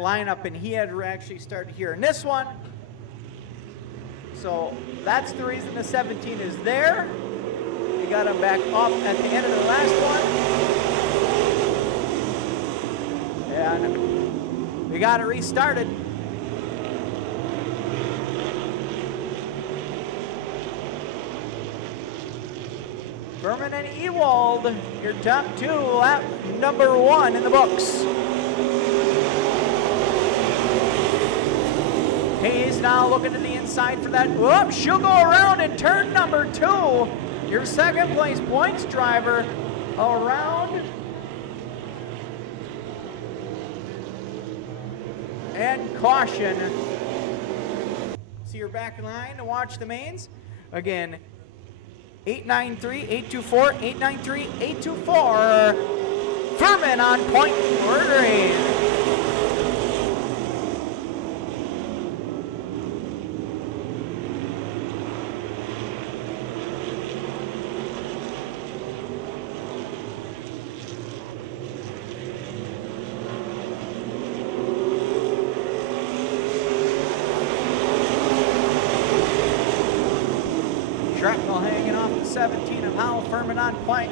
lineup, and he had to actually start here in this one. So that's the reason the 17 is there. We got him back up at the end of the last one. And we got it restarted. Furman and Ewald, your top two, lap number 1 in the books. Hayes now looking to the inside for that. Whoop, she'll go around in turn number 2. Your second place points driver around. And caution. So you're back in line to watch the mains. Again, 893-824, 893-824. Furman on point for green. Shrapnel hanging off the 17 of Howell, Furman on point.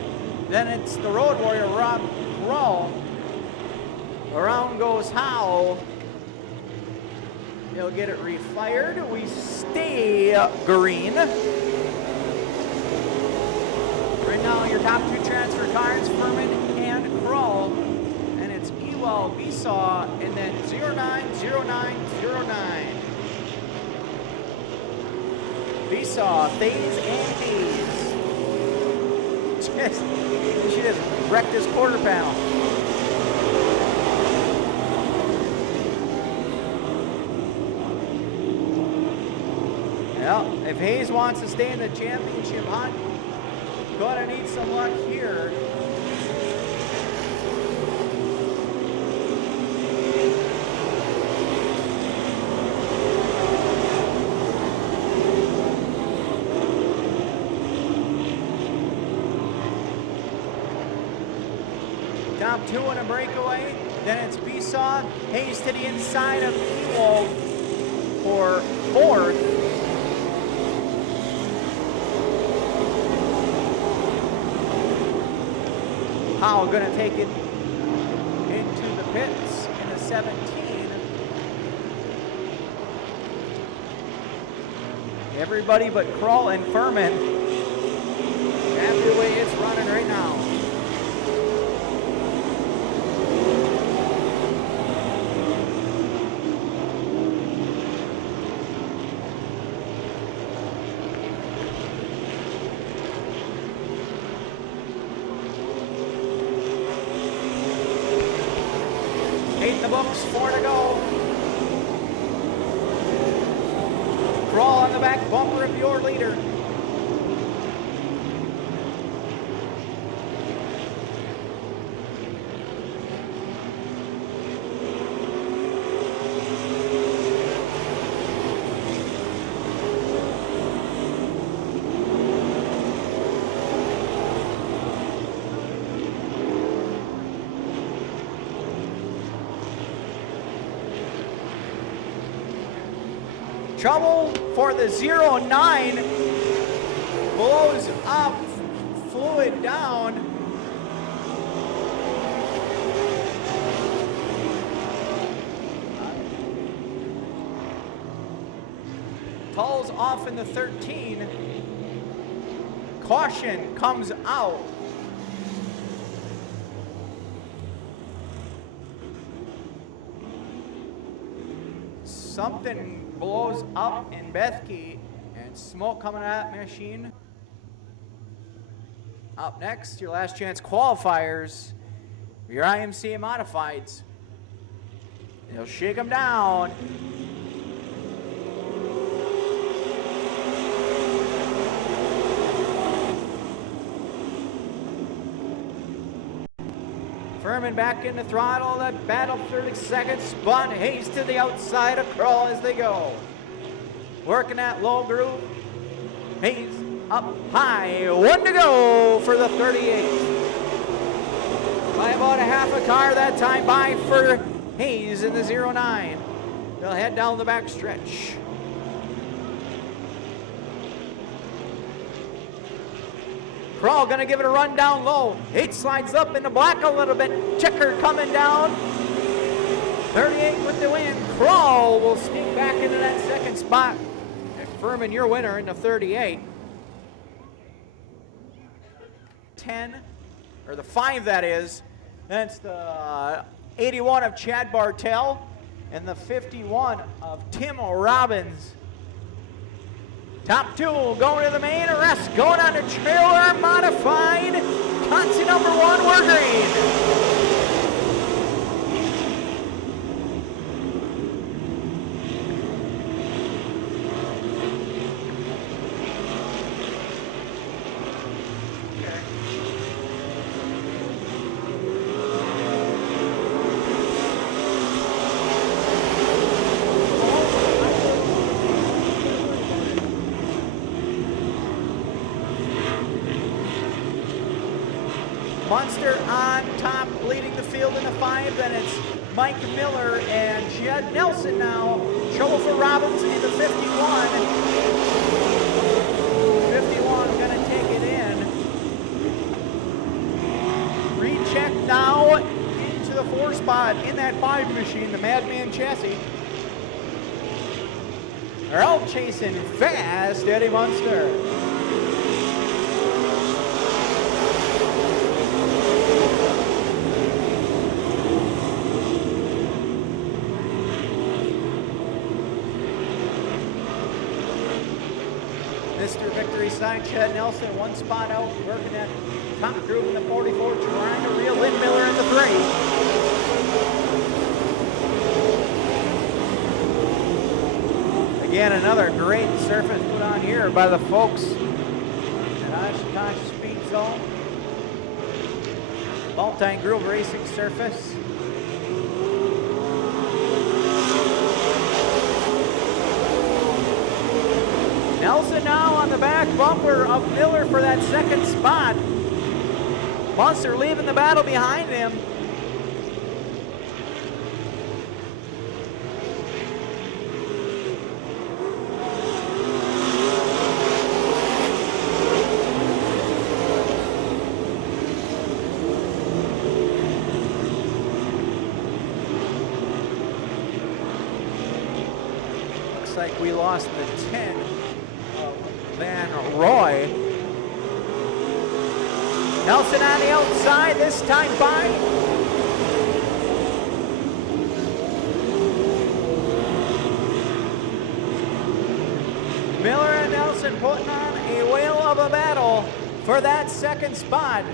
Then it's the road warrior, Rob Kroll. Around goes Howell. He'll get it refired. We stay green. Right now, your top two transfer cards, Furman and Kroll. And it's Ewell, Besaw, and then 090909. Besaw, Thays, and Hayes. She just wrecked his quarter panel. Well, if Hayes wants to stay in the championship hunt, gonna need some luck here. Top two in a breakaway. Then it's Besaw. Hayes to the inside of Ewald for fourth. Howell gonna take it into the pits in the 17. Everybody but Kroll and Furman. That's the way it's running right now. In the books, 4 to go. Kroll on the back bumper of your leader. Trouble for the 09, blows up, fluid down. Falls off in the 13. Caution comes out. Something blows up in Bethke and smoke coming out of that machine. Up next, your last chance qualifiers, your IMCA modifieds. They'll shake them down. Furman back in the throttle, that battle 32nd spun. Hayes to the outside of Kroll as they go. Working that low groove. Hayes up high. 1 to go for the 38. By about a half a car that time by for Hayes in the 09. They'll head down the back stretch. Kroll gonna give it a run down low. 8 slides up in the black a little bit. Checker coming down. 38 with the win. Kroll will sneak back into that second spot. Furman, your winner in the 38. 10, or the 5 that is. That's the 81 of Chad Bartell and the 51 of Tim Robbins. Top 2 going to the main arrest, going on a trailer modified. Consi number 1, we're green. Munster on top, leading the field in the 5. Then it's Mike Miller and Jed Nelson now. Trouble for Robbins in the 51. 51 gonna take it in. Recheck now into the 4 spot in that 5 machine, the Madman chassis. They're out chasing fast, Eddie Munster. Mr. Victory sign, Chad Nelson, 1 spot out, working that top group in the 44, trying to reel in Miller in the 3. Again, another great surface put on here by the folks at Oshkosh Speedzone. Multi-groove racing surface. Nelson now on the back bumper of Miller for that second spot. Munster leaving the battle behind him. Looks like we lost the 10. Van Roy. Nelson on the outside, this time by. Miller and Nelson putting on a whale of a battle for that second spot.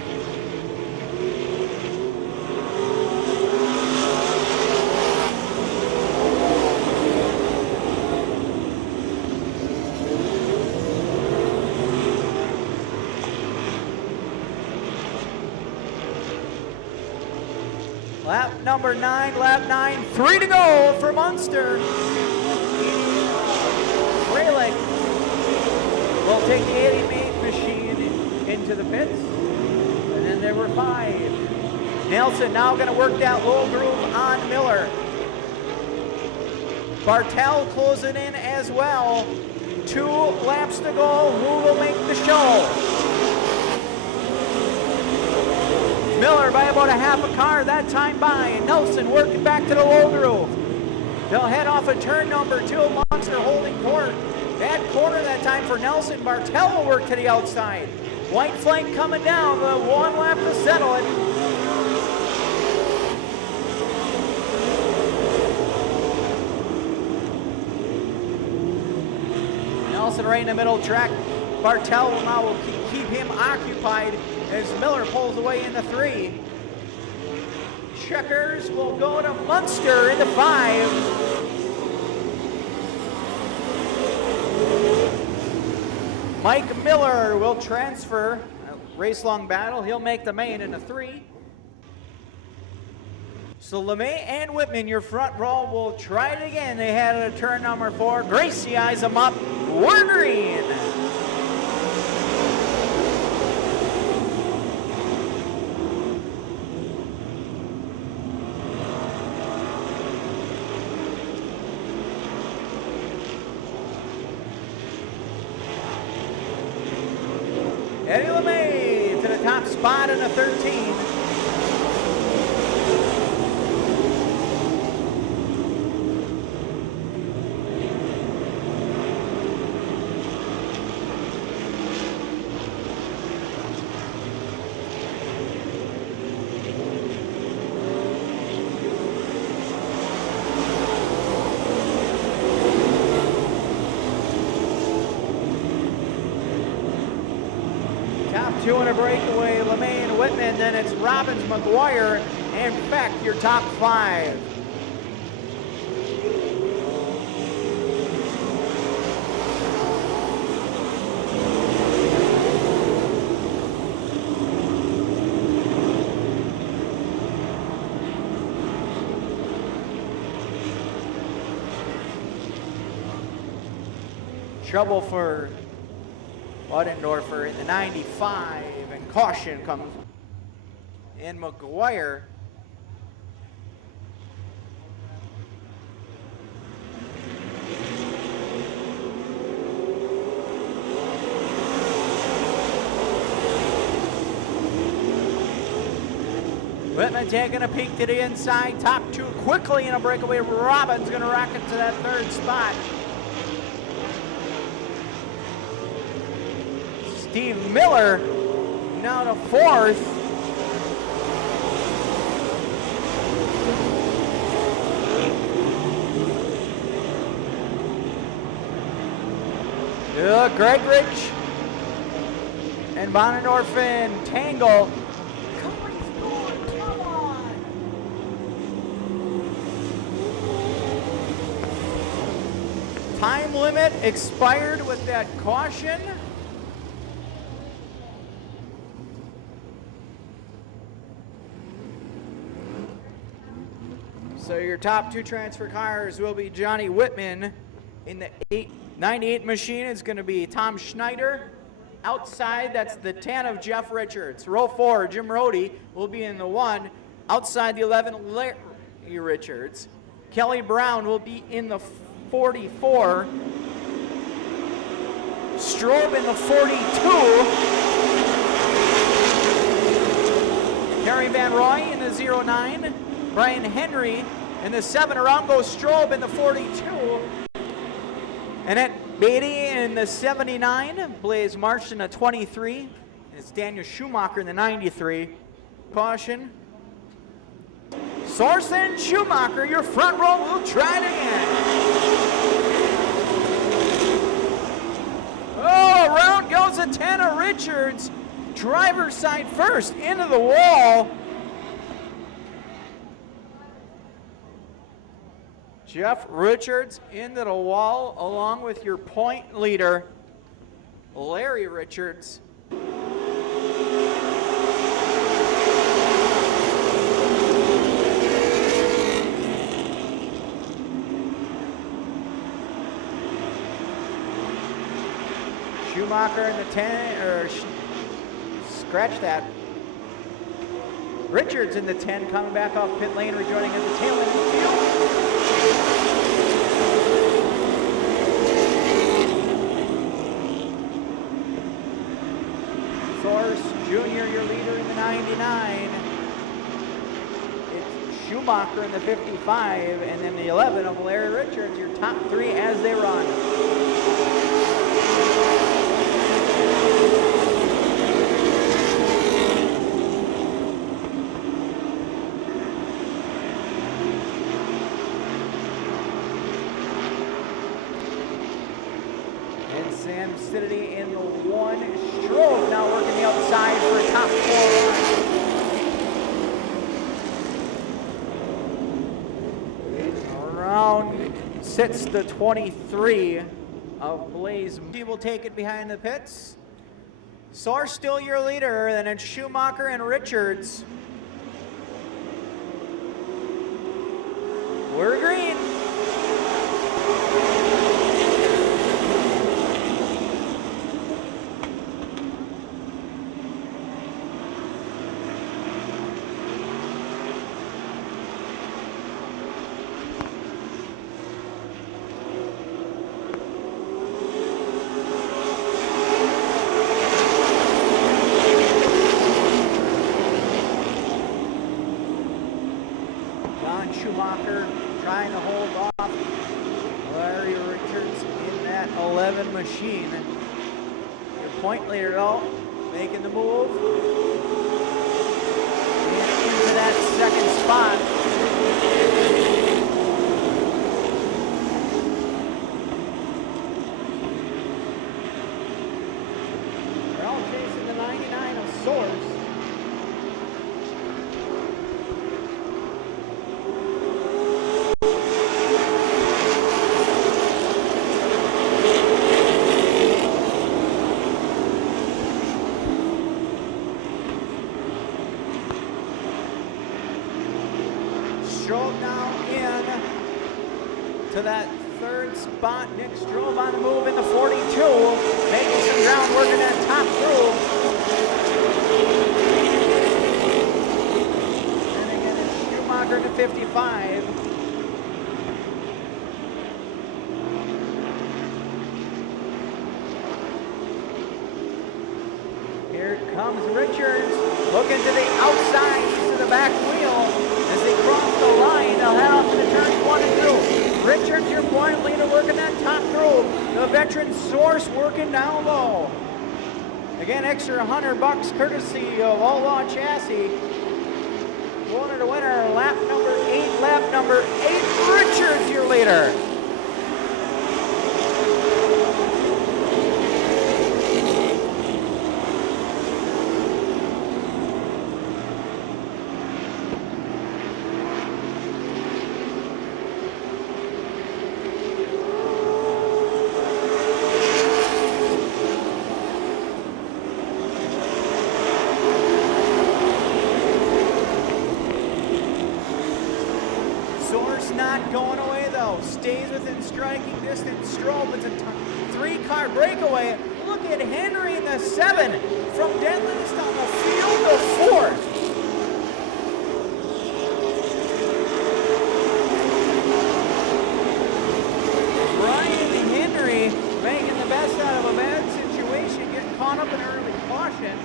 Lap number 9, lap 9, 3 to go for Munster. Fralick will take the 88 machine into the pits. And then there were 5. Nelson now going to work that low groove on Miller. Bartell closing in as well. 2 laps to go. Who will make the show? Miller by about a half a car that time by, and Nelson working back to the low groove. They'll head off of turn number 2. Munster holding court. Bad corner that time for Nelson. Bartell will work to the outside. White flank coming down, but 1 lap to settle it. Nelson right in the middle track. Bartell now will keep him occupied as Miller pulls away in the 3. Checkers will go to Munster in the 5. Mike Miller will transfer. Race-long battle. He'll make the main in the 3. So LeMay and Whitman, your front row, will try it again. They had it at turn number 4. Gracie eyes them up. We're green. Eddie LeMay to the top spot in the 13. Two in a breakaway, LeMay and Whitman, then it's Robbins, McGuire, and Beck, your top 5. Trouble for Buddendorfer in the 95, and caution comes in McGuire. Whitman taking a peek to the inside, top 2 quickly in a breakaway. Robbins gonna rocket to that 3rd spot. Steve Miller now to 4th. Gregridge and Bonendorf tangle. Come on. Time limit expired with that caution. So your top 2 transfer cars will be Johnny Whitman in the 98 machine. It's going to be Tom Schneider. Outside, that's the 10 of Jeff Richards. Row 4, Jim Rohde will be in the 1. Outside the 11, Larry Richards. Kelly Brown will be in the 44. Strobe in the 42. Harry Van Roy in the 09. Brian Henry in the 7, around goes Strobe in the 42. Annette Beatty in the 79, Blaze March in the 23. It's Daniel Schumacher in the 93. Caution. Sorsen Schumacher, your front row will try it again. Oh, around goes a 10 of Richards. Driver's side first, into the wall. Jeff Richards into the wall along with your point leader, Larry Richards. Schumacher in the 10, or scratch that. Richards in the 10, coming back off pit lane, rejoining at the tail end of the field. Source Jr., your leader in the 99. It's Schumacher in the 55, and then the 11 of Larry Richards, your top 3 as they run. Sam Sidity in the 1. Strobe now working the outside for a top 4 run. Around sits the 23 of Blaze. He will take it behind the pits. Soar still your leader, then it's Schumacher and Richards. We're green. 11 machine. Your point leader out, making the move. And into that second spot. They're all chasing the 99 of Source. Strobe now in to that third spot. Nick Strobe on the move in the 42, making some ground work in that top groove. And again, it's Schumacher to 55. Here comes Richards, looking to the outside, to the back wheel. As they cross the line, they'll head off to the turns 1 and 2. Richards, your point leader, working that top groove. The veteran Source working down low. Again, extra $100 courtesy of All Law Chassis. Going to winner, lap number 8, Richards, your leader. Not going away though, stays within striking distance. Strobe, it's a 3-car breakaway. Look at Henry in the 7 from deadliest on the field to 4th. Brian Henry making the best out of a bad situation, getting caught up in early caution.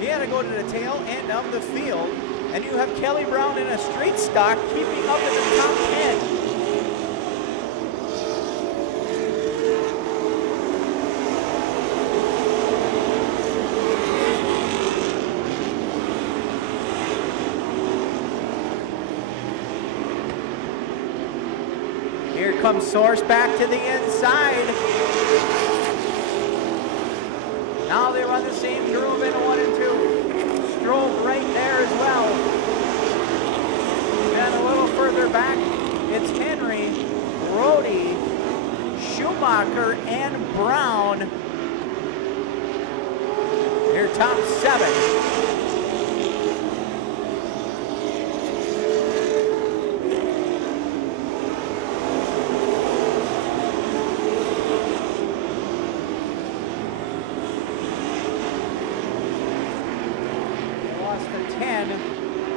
He had to go to the tail end of the field. And you have Kelly Brown in a straight stock keeping up in the top 10. Here comes Source back to the inside. Now they run the same groove in a 1 and 2. Strobe right there as well. And a little further back, it's Henry, Brody, Schumacher, and Brown. Your top 7.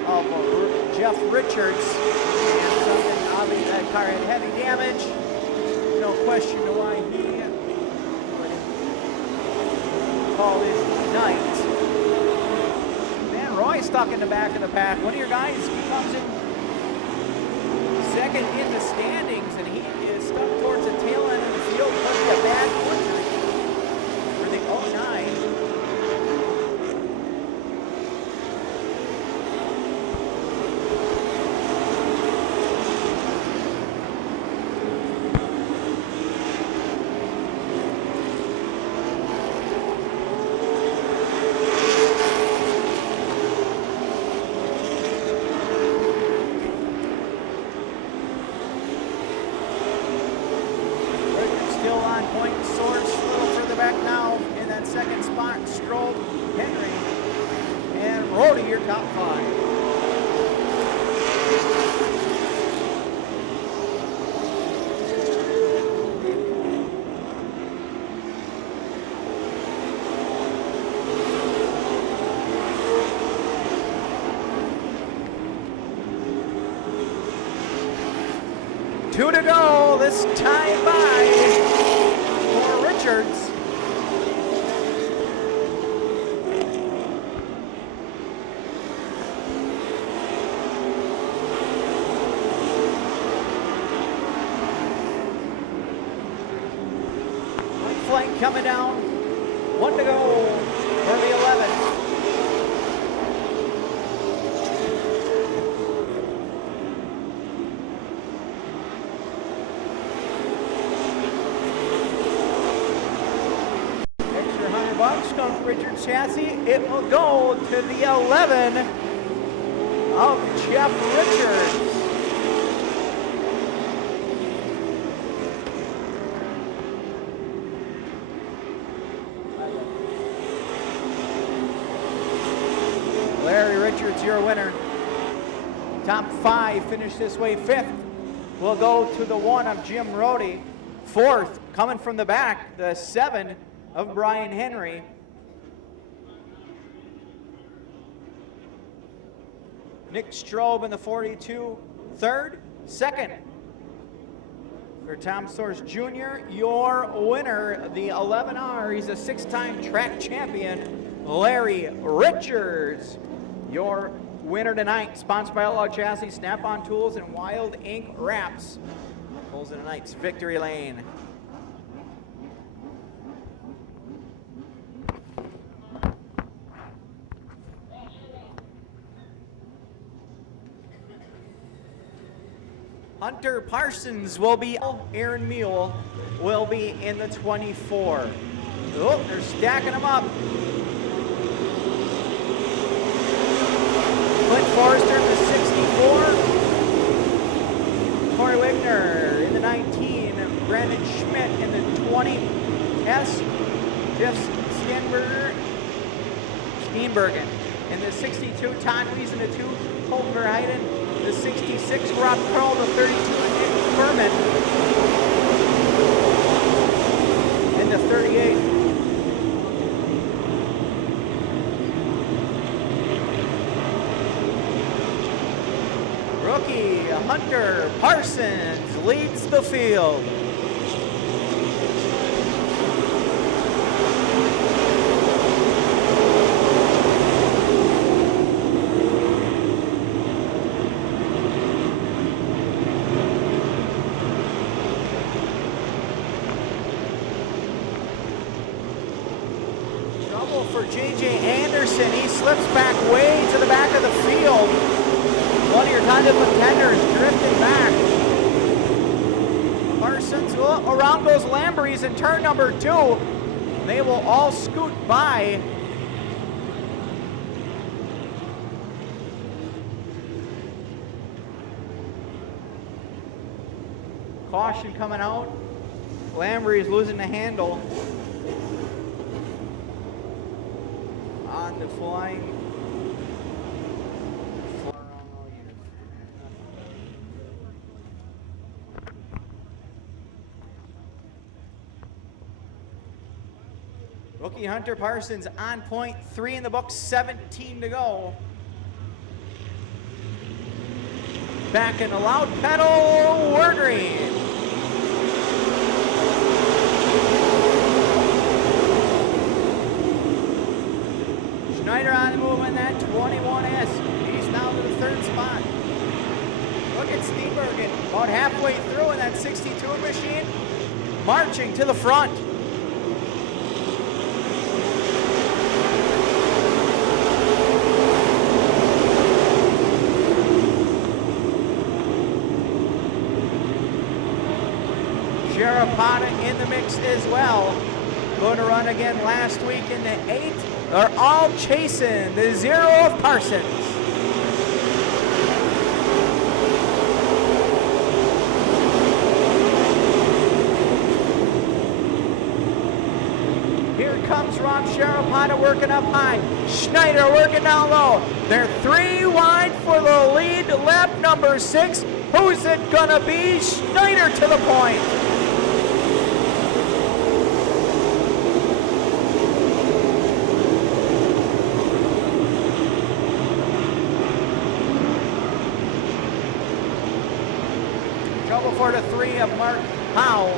Of Jeff Richards, and something obvious, that car had heavy damage. No question to why he would call it night. Man, Roy stuck in the back of the pack. One of your guys comes in second in the standings, and he is stuck towards the tail end of the field because of a bad injury for the 09. Second spot, Strobe, Henry, and Brody, your top 5. Two to go, this time by for Richards. flank coming down. 1 to go for the 11. Extra $100 comes from Richard's chassis. It will go to the 11 of Jeff Richards. Larry Richards, your winner. Top 5 finished this way. 5th will go to the 1 of Jim Rohde. 4th, coming from the back, the 7 of Brian Henry. Nick Strobe in the 42, 3rd. 2nd for Tom Soares Jr., your winner, the 11R. He's a 6-time track champion, Larry Richards. Your winner tonight, sponsored by Outlaw Chassis, Snap-on Tools, and Wild Ink Wraps. Pulls in tonight's victory lane. Hunter Parsons will be, Aaron Mule will be in the 24. Oh, they're stacking them up. Clint Forrester in the 64. Corey Wigner in the 19. Brandon Schmidt in the 20S. Jeff Steenbergen in the 62. Todd Weiss in the 2. Colton Verheiden, the 66. Rob Kroll, the 32. Nick Furman in the 38. Rookie Hunter Parsons leads the field. Trouble for J.J. Anderson. He slips back way to the back of the field. One of your tandem contenders drifting back. Parsons, well, around goes Lambrey's in turn number 2. They will all scoot by. Caution coming out. Lambrey is losing the handle on the flying. Rookie Hunter Parsons on point, 3 in the book, 17 to go. Back in the loud pedal, Wordgreen. Schneider on the move in that 21S. He's now to the 3rd spot. Look at Steenbergen, about halfway through in that 62 machine, marching to the front. Sharapata in the mix as well. Going to run again last week in the 8. They're all chasing the 0 of Parsons. Here comes Rob Sharapata working up high. Schneider working down low. They're 3 wide for the lead. Lap number 6. Who's it gonna be? Schneider to the point. Trouble for the 3 of Mark Howe.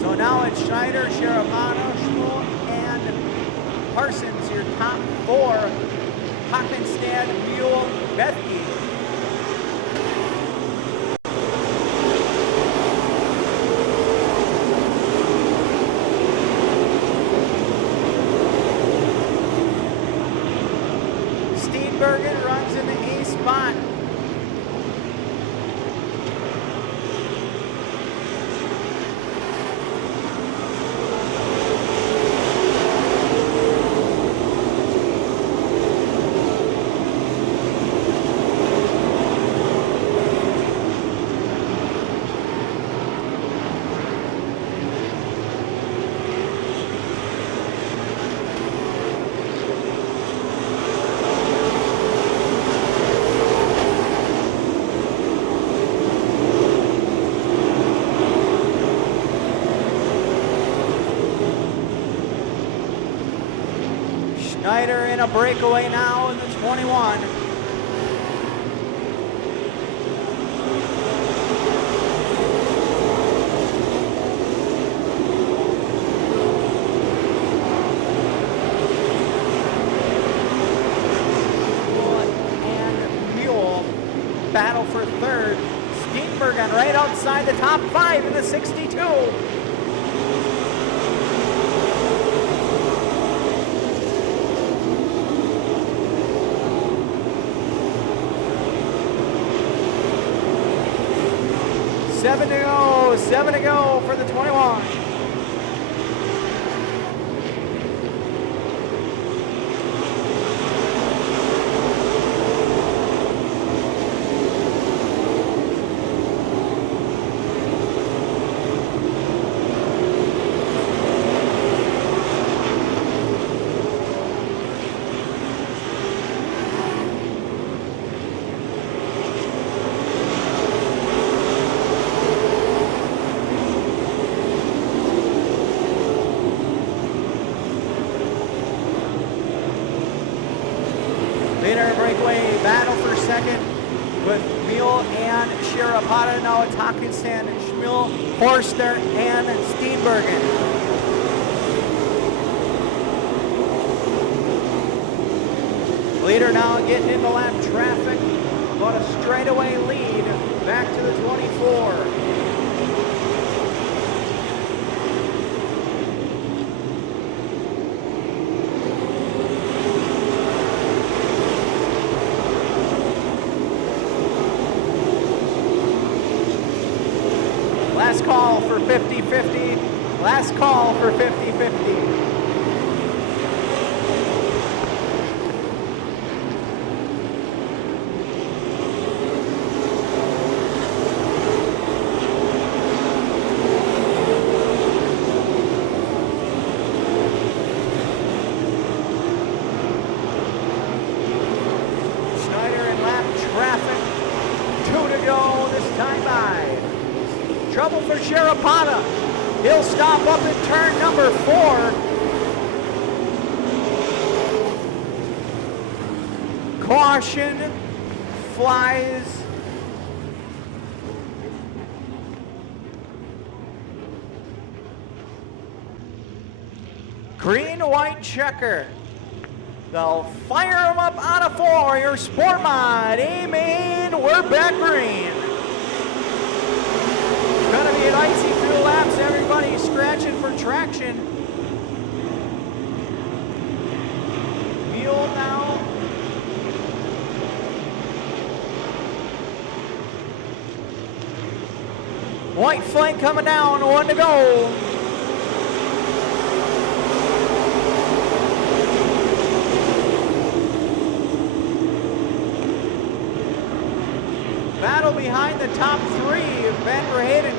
So now it's Schneider, Sharapata, Schmuel, and Parsons, your top 4. Hockenstad, Mule, Bethke. Steenbergen runs in the A spot. Schneider in a breakaway now in the 21. And Mule battle for third. Steenbergen right outside the top 5 in the 62. Seven to go for the 21. Leader breakaway battle for second with Mule and Sharapata. Now it's Hockenstad and Schmiel, Forster and Steenbergen. Leader now getting into lap traffic, but a straightaway lead back to the 24. Last call for 50-50. Last call for 50-50. Schneider in lap traffic. 2 to go this time by. Trouble for Sharapata. He'll stop up in turn number 4. Caution flies. Green-white checker. They'll fire him up out of 4. Your sport mod, A-Main, we're back green. Gonna be an icy few laps, everybody scratching for traction. Mule now. White flank coming down, 1 to go. Battle behind the top 3, Van Verheyden,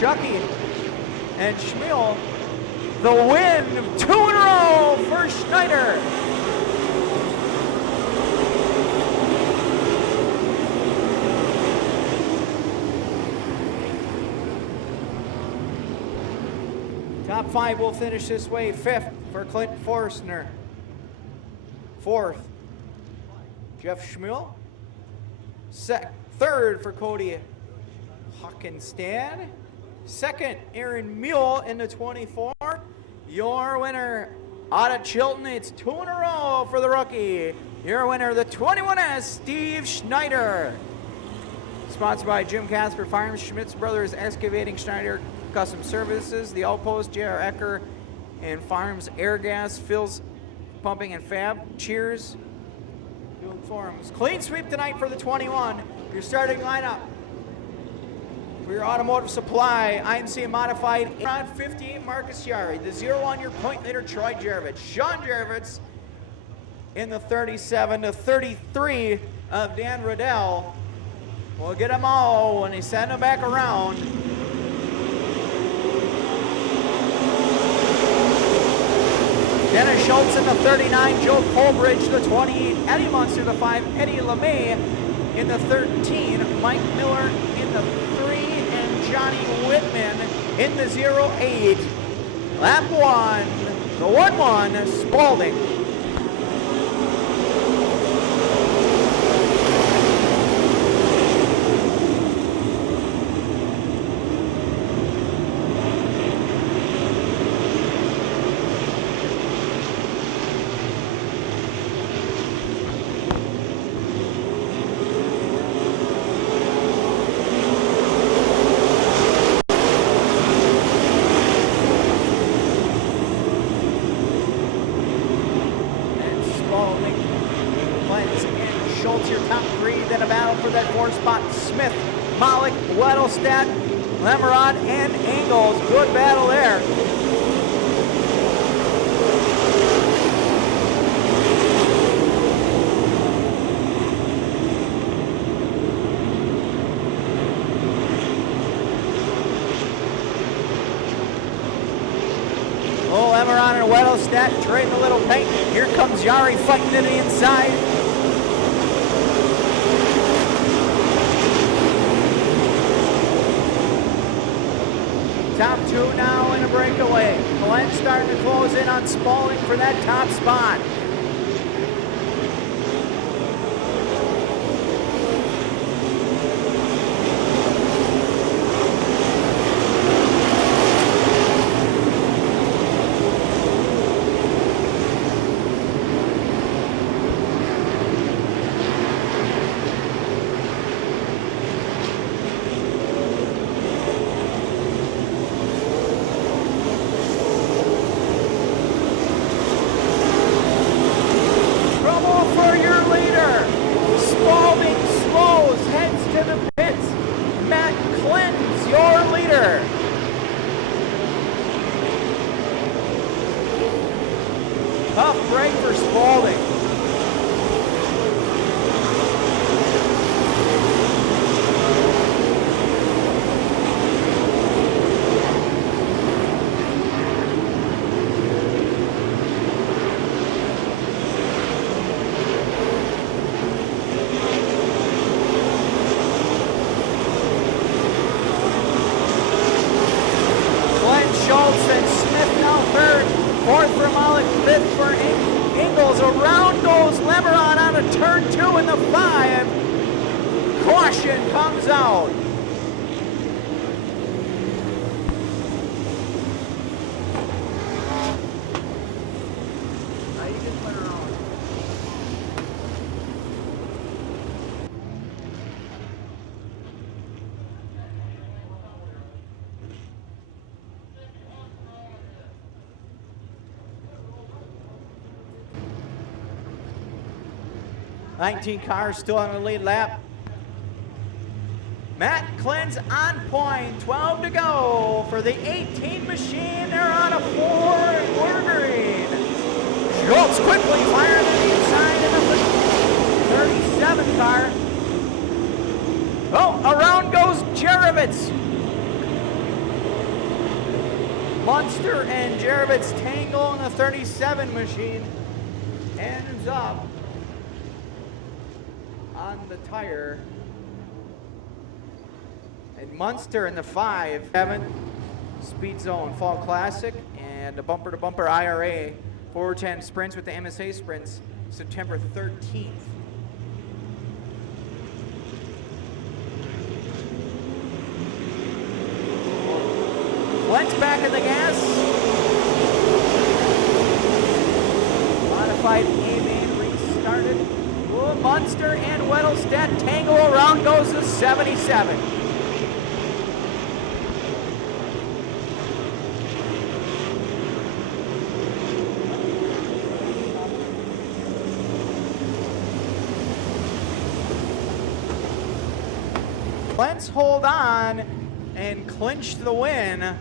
Chucky, and Schmiel. The win, 2 in a row for Schneider. Top 5 will finish this way. 5th for Clinton Forstner. 4th, Jeff Schmiel. 3rd for Cody Hockenstad. 2nd, Aaron Mule in the 24. Your winner, Out of Chilton, it's 2 in a row for the rookie. Your winner, the 21S, Steve Schneider. Sponsored by Jim Casper Farms, Schmitz Brothers Excavating, Schneider Custom Services, The Outpost, J.R. Ecker, and Farms Air Gas, Phil's Pumping and Fab. Cheers. Field Forums. Clean sweep tonight for the 21. Your starting lineup. For your automotive supply, IMC Modified, around 58, Marcus Yari. The 0-1, your point leader, Troy Jervitz. Sean Jervitz in the 37 to 33 of Dan Riddell. We'll get them all when they send them back around. Dennis Schultz in the 39, Joe Colbridge the 28, Eddie Munster the 5, Eddie LeMay in the 13, Mike Miller in the 3, and Johnny Whitman in the 08. Lap 1, the 1-1, Spalding. Weddlestadt, Lemerod, and Ingalls. Good battle there. Oh, Lemerod and Weddlestadt trading a little paint. Here comes Yari fighting to the inside. Top 2 now in a breakaway. Glenn starting to close in on Spalding for that top spot. Tough break for Spalding. Glenn Schultz and Smith now third. Fourth for Malik, fifth for Ingalls. Around goes Lemeron on a turn 2 in the 5. Caution comes out. Nineteen cars still on the lead lap. Matt Clinton's on point, 12 to go for the 18 machine. They're on a 4 and we're green. Schultz quickly firing to the inside in the 37 car. Oh, around goes Jerevitz. Munster and Jerevitz tangle in the 37 machine. Ends up on the tire. And Munster in the 5. 7 Speedzone Fall Classic and a bumper-to-bumper IRA 410 sprints with the MSA sprints September 13th. Glenn's back in the gas. modified A-main restarted. Ooh, Munster and Weddellstedt tangle around, goes to 77. Clents hold on and clinch the win.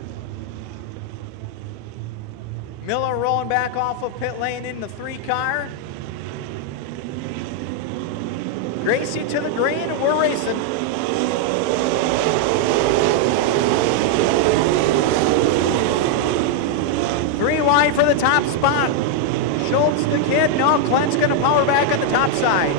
Miller rolling back off of pit lane in the 3-car. Gracie to the green, and we're racing. Three wide for the top spot. Schultz, the kid, no, Clent's gonna power back on the top side.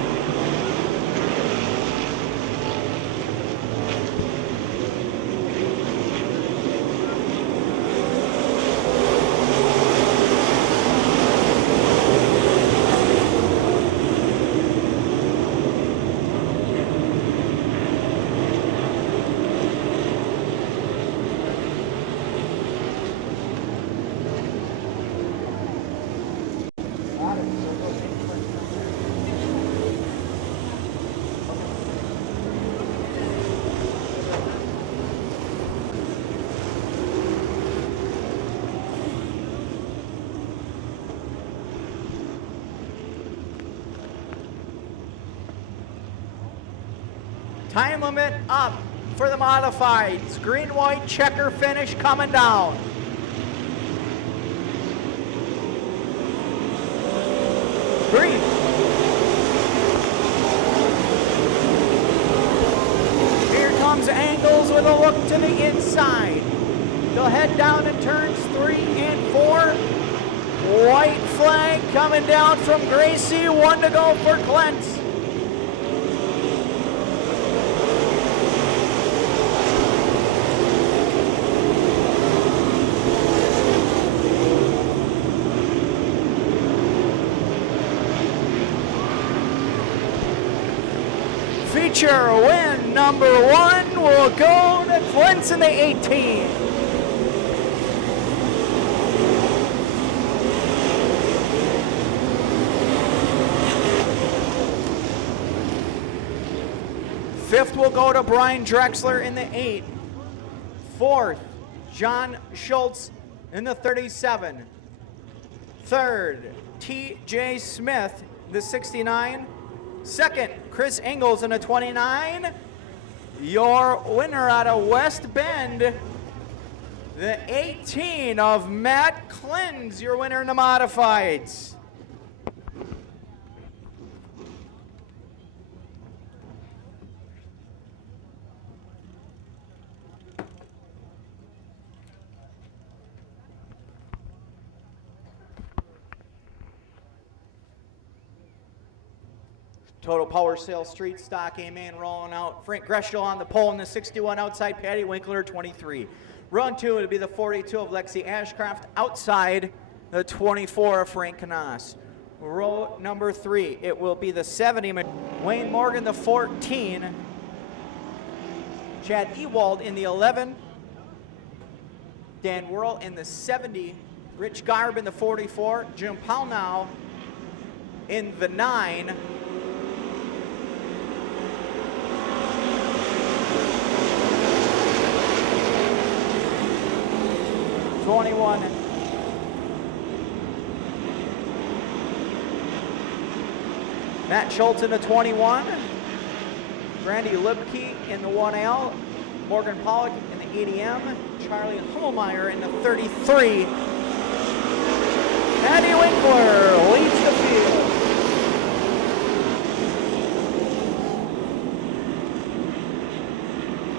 Time limit up for the modifieds. Green-white checker finish coming down. Green. Here comes Angles with a look to the inside. They'll head down in turns 3 and 4. White flag coming down from Gracie. 1 to go for Clent. Feature win number 1 will go to Clent in the 18. Fifth will go to Brian Drexler in the 8. Fourth, John Schultz in the 37. Third, T.J. Smith, the 69. Second, Chris Engels in a 29. Your winner out of West Bend, the 18 of Matt Clens, your winner in the modifieds. Total Power Sales Street Stock A-Main rolling out. Frank Greschel on the pole in the 61 outside. Patty Winkler 23. Run 2 would be the 42 of Lexi Ashcraft outside the 24 of Frank Canas. Row number 3, it will be the 70 Wayne Morgan the 14. Chad Ewald in the 11. Dan Whirl in the 70. Rich Garb in the 44. Jim Pownall in the 9. 21. Matt Schultz in the 21. Randy Lipke in the 1L. Morgan Pollock in the 80M. Charlie Hummelmeyer in the 33. Patty Winkler leads the field.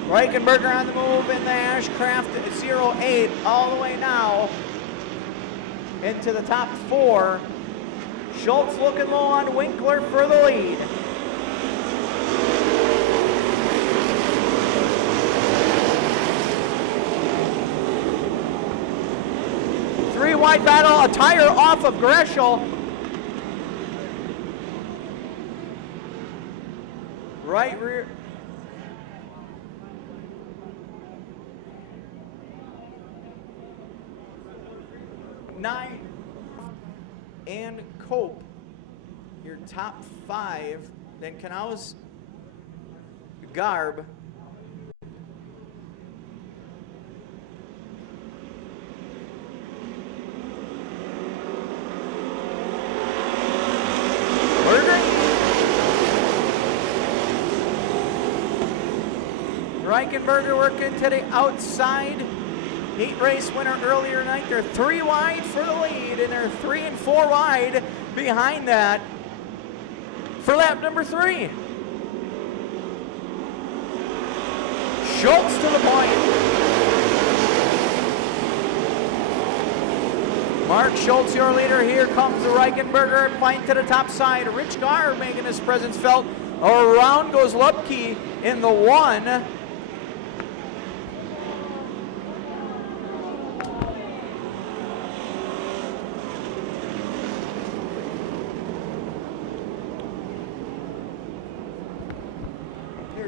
Reichenberger on the move in the Ashcraft 08 all the way now into the top 4. Schultz looking low on Winkler for the lead. Three wide battle, a tire off of Greschel. Right rear. Nine and Cope your top 5, then Knaus, Garb, Reichenberger working to the outside. Heat race winner earlier tonight. They're 3 wide for the lead, and they're 3 and 4 wide behind that for lap number 3. Schultz to the point. Mark Schultz, your leader. Here comes Reichenberger, fighting to the top side. Rich Garb making his presence felt. Around goes Lupke in the 1.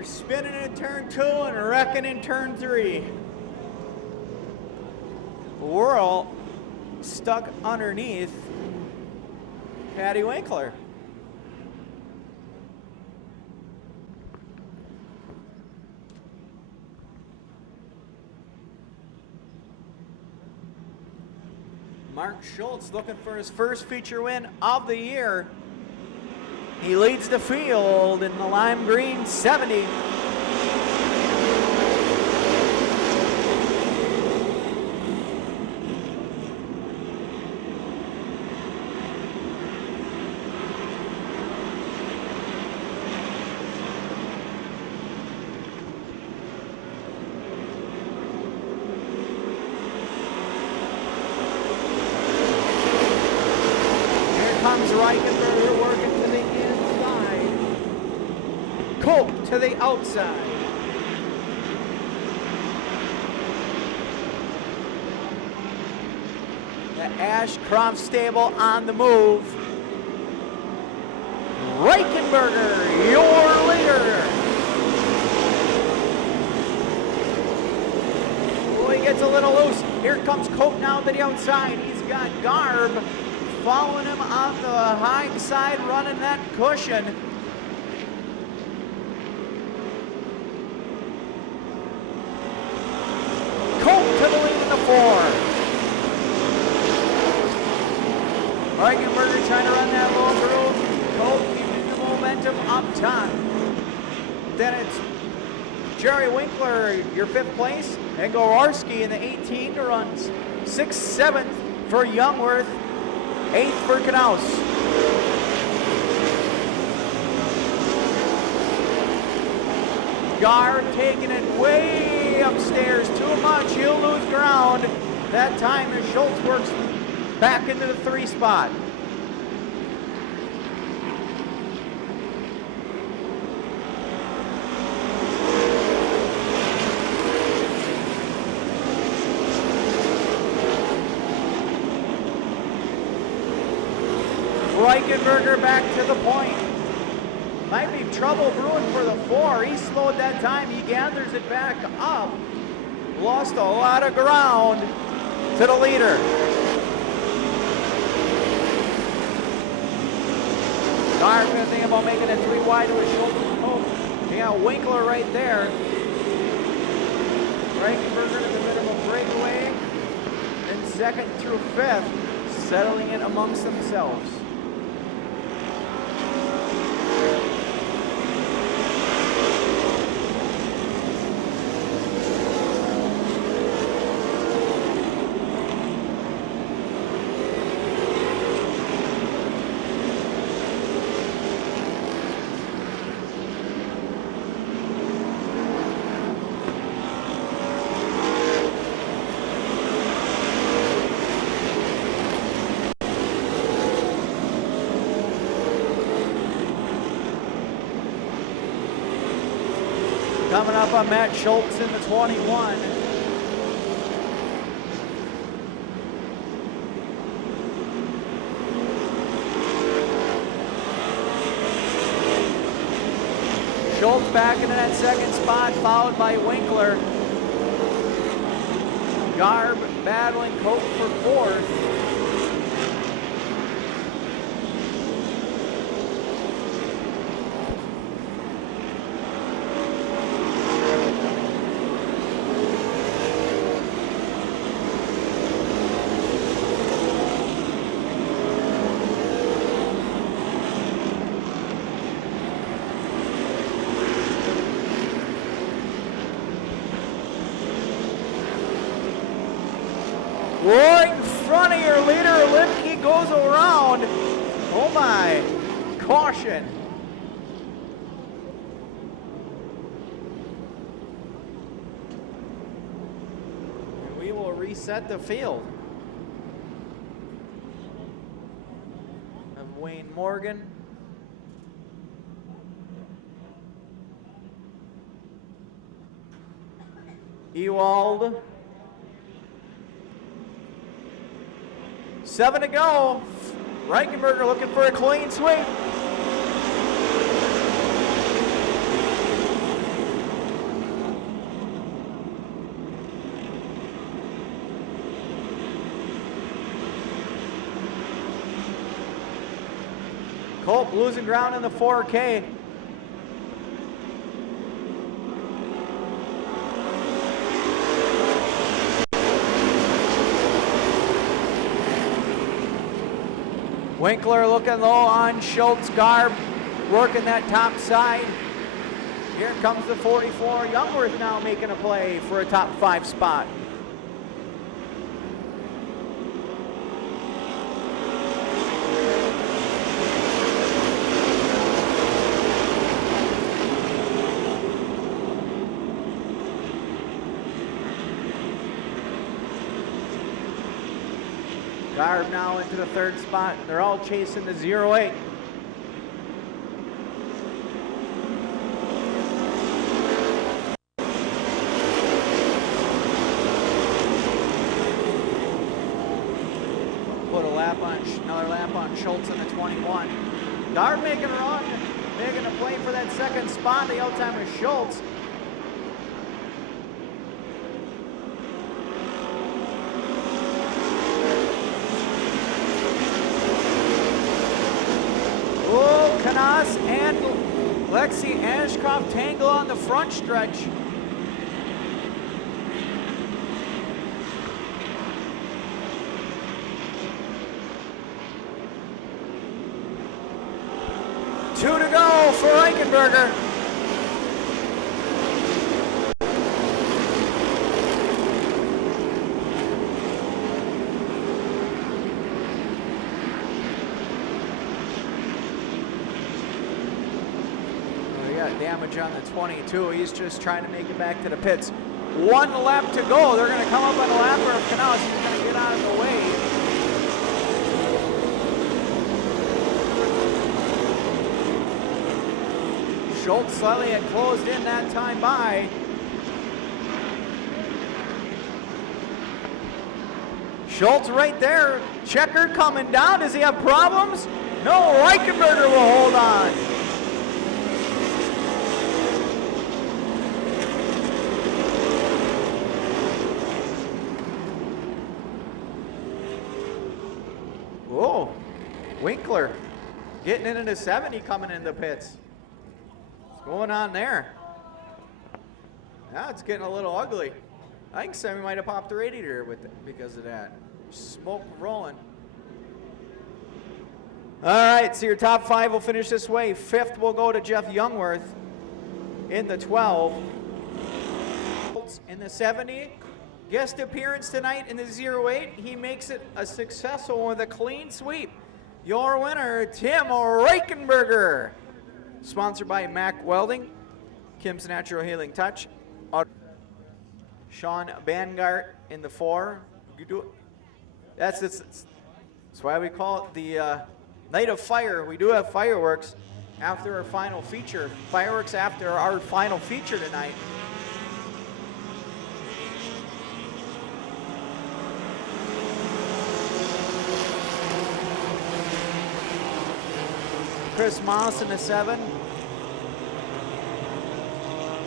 Spinning in turn 2 and wrecking in turn 3. We're all stuck underneath Patty Winkler. Mark Schultz looking for his first feature win of the year. He leads the field in the lime green 70. Here comes Reichenberger working to the inside. Cope to the outside. The Ashcroft stable on the move. Reichenberger, your leader. Oh, he gets a little loose. Here comes Cope now to the outside. He's got Garb following him on the high side, running that cushion. Cope to the lead in the 4. Reichenberger trying to run that low groove. Cope keeping the momentum up top. Then it's Jerry Winkler, your 5th place, and Gowarski in the 18 runs. 6th, 7th for Youngworth, 8th for Knaus. Garb taking it way upstairs, too much, he'll lose ground. That time as Schultz works back into the 3 spot. Reichenberger back to the point. Might be trouble brewing for the 4. He slowed that time. He gathers it back up. Lost a lot of ground to the leader. Garb thinking about making it 3 wide to his shoulder. Oh, yeah, Winkler right there. Reichenberger to the minimum breakaway. And 2nd through 5th, settling it amongst themselves. Coming up on Matt Schultz in the 21. Schultz back into that 2nd spot, followed by Winkler. Garb battling Cope for 4th. goes around. Oh my, caution. And we will reset the field. Of Wayne Morgan. Ewald. 7 to go. Reichenberger looking for a clean sweep. Culp losing ground in the 4K. Winkler looking low on Schultz. Garb working that top side. Here comes the 44. Youngworth now making a play for a top 5 spot. Garb now into the 3rd spot. They're all chasing the 08. Put another lap on Schultz in the 21. Garb making a run, making a play for that 2nd spot. The out-timer Schultz. Canas and Lexi Ashcroft tangle on the front stretch. Two to go for Reichenberger. Damage on the 22. He's just trying to make it back to the pits. 1 lap to go. They're going to come up on a lapper of Canals. He's going to get out of the way. Schultz slightly had closed in that time by. Schultz right there. Checker coming down. Does he have problems? No, Reichenberger will hold on. Winkler getting into the 70 coming into the pits. What's going on there? Now it's getting a little ugly. I think Sammy might have popped the radiator with it because of that. Smoke rolling. All right, so your top 5 will finish this way. 5th will go to Jeff Youngworth in the 12. In the 70. Guest appearance tonight in the 08. He makes it a successful with a clean sweep. Your winner, Tim Reichenberger. Sponsored by Mack Welding, Kim's Natural Healing Touch. Sean Bangart in the 4. You do it. That's why we call it the Night of Fire. We do have fireworks after our final feature. Fireworks after our final feature tonight. Chris Moss in the 7.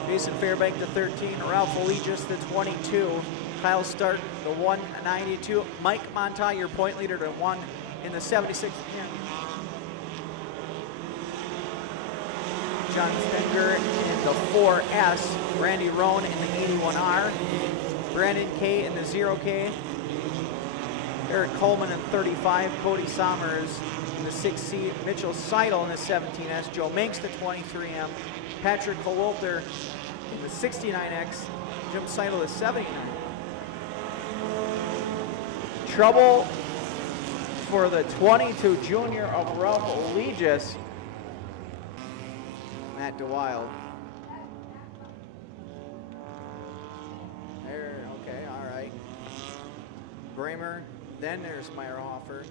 Jason Fairbank the 13. Ralph Allegius the 22. Kyle Stark the 192. Mike Monta, your point leader, to 1 in the 76. John Stenger in the 4S. Randy Roan in the 81R. Brandon K in the 0K. Eric Coleman in 35. Cody Sommers in the 6C, Mitchell Seidel in the 17S, Joe Minks the 23M, Patrick Colwolter in the 69X, Jim Seidel the 79. Trouble for the 22 junior of Ralph Legis, Matt DeWild. There, okay, all right. Bramer, then there's Meyerhofer.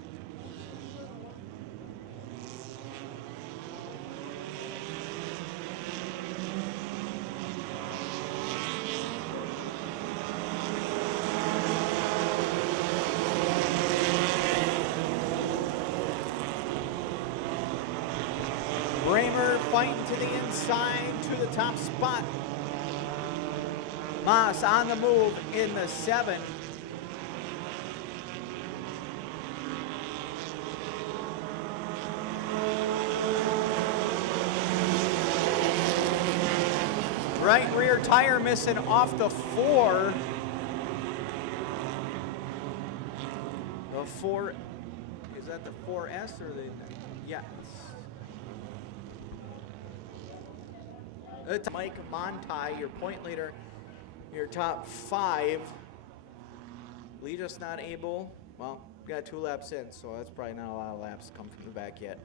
Bramer fighting to the inside to the top spot. Moss on the move in the 7. Right rear tire missing off the 4. The 4, is that the 4S or the, yes. It's Mike Montai, your point leader, your top 5. Lee just not able, well, we got 2 laps in, so that's probably not a lot of laps to come from the back yet.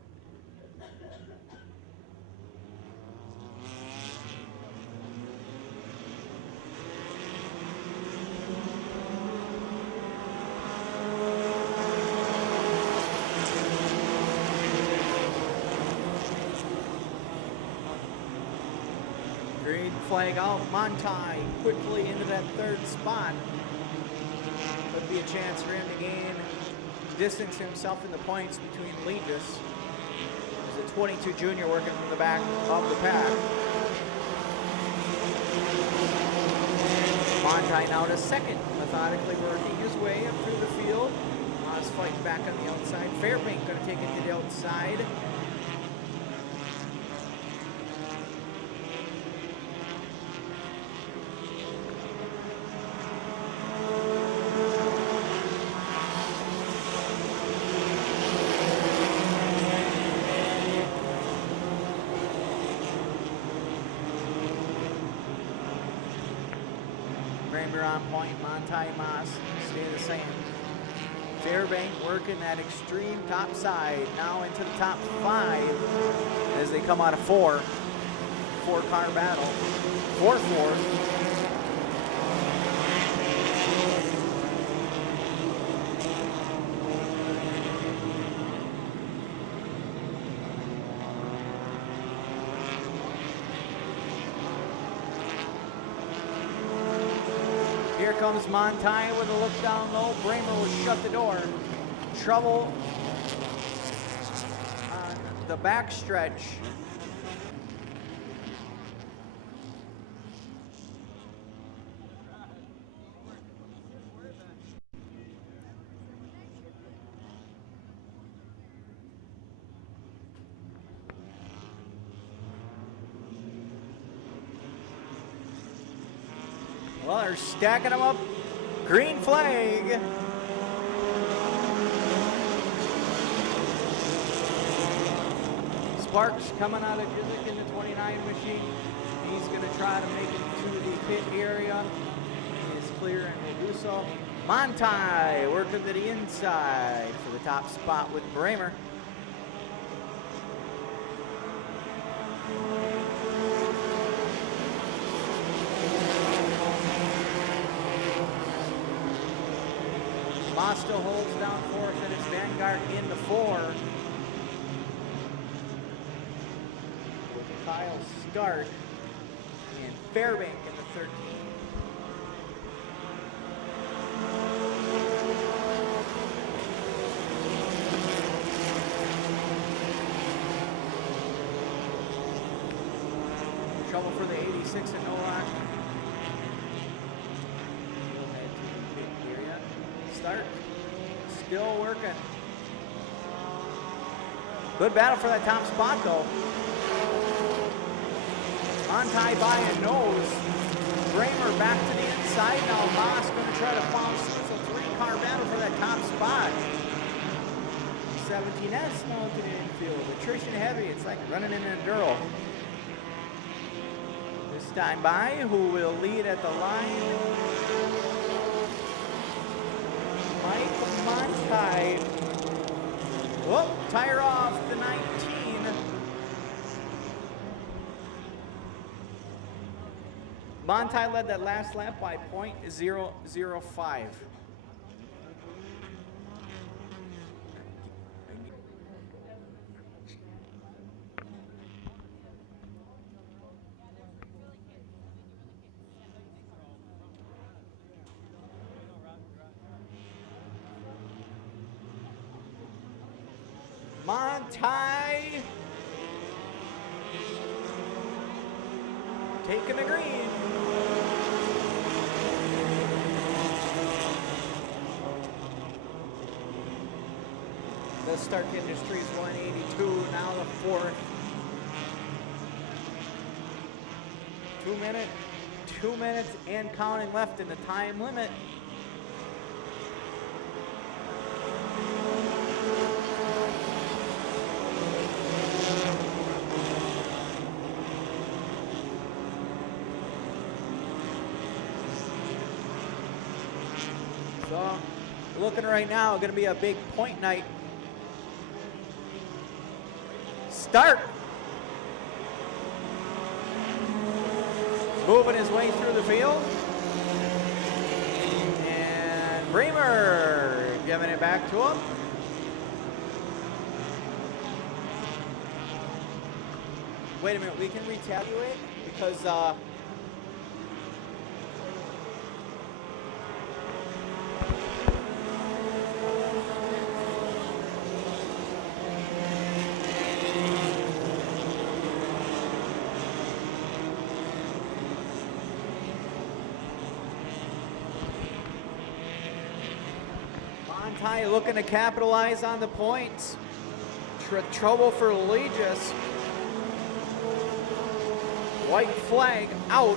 Green flag out, Montai quickly into that 3rd spot. Could be a chance for him to gain, distance himself in the points between Legis. There's a 22 junior working from the back of the pack. Montai now to 2nd, methodically working his way up through the field. Haas fighting back on the outside. Fairbank going to take it to the outside. Bramer on point, Montai Moss stay the same. Fairbank working that extreme top side, now into the top 5 as they come out of 4. 4-car battle, 4-4. Here comes Montai with a look down low. Bramer will shut the door. Trouble on the back stretch. Well, they're stacking them up. Green flag. Sparks coming out of Jizik in the 29 machine. He's going to try to make it to the pit area. He is clear and will do so. Montai working to the inside for the top spot with Bramer. Moss still holds down 4th, and it's Vanguard in the 4. With Kyle Stark and Fairbank in the 13. Trouble for the 86 at Nowak. Start. Still working. Good battle for that top spot though. Montai by a nose. Bramer back to the inside. Now Moss going to try to follow suit. It's a 3-car battle for that top spot. 17S now to the infield. Attrition heavy. It's like running in an enduro. This time by who will lead at the line. Mike Montai Whoop, tire off the 19. Montai led that last lap by .005. Montai taking the green. The Stark Industries 182, now the fourth. 2 minutes and counting left in the time limit. So, looking right now, going to be a big point night. Stark moving his way through the field. And Bremer giving it back to him. Wait a minute, we can retaliate because Montai looking to capitalize on the points. Trouble for Legis. White flag out.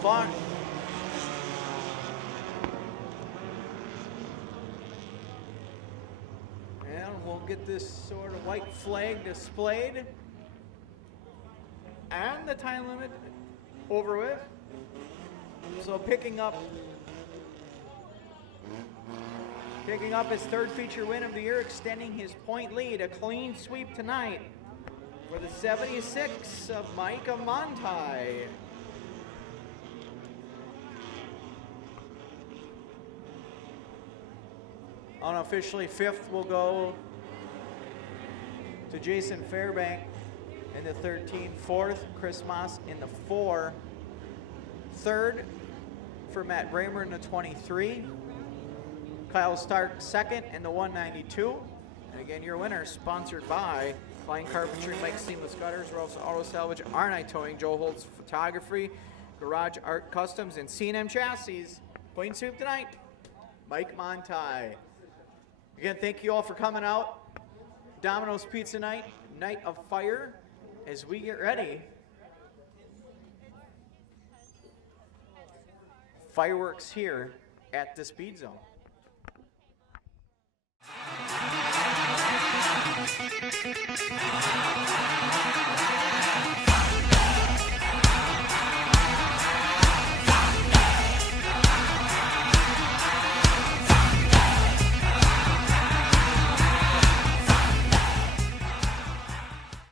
Clock. And we'll get this sort of white flag displayed. And the time limit over with. So picking up his third feature win of the year, extending his point lead. A clean sweep tonight for the 76 of Micah Montai. Unofficially, fifth will go to Jason Fairbank in the 13. Fourth, Chris Moss in the 4. Third for Matt Bramer in the 23. Kyle Stark second in the 192. And again, your winner sponsored by Klein Carpentry, Mike Seamless Gutters, Ralph's Auto Salvage, R&I Towing, Joe Holtz Photography, Garage Art Customs, and C&M Chassis. Point sweep tonight, Mike Montai. Again, thank you all for coming out. Domino's Pizza Night, Night of Fire, as we get ready. Fireworks here at the Speed Zone.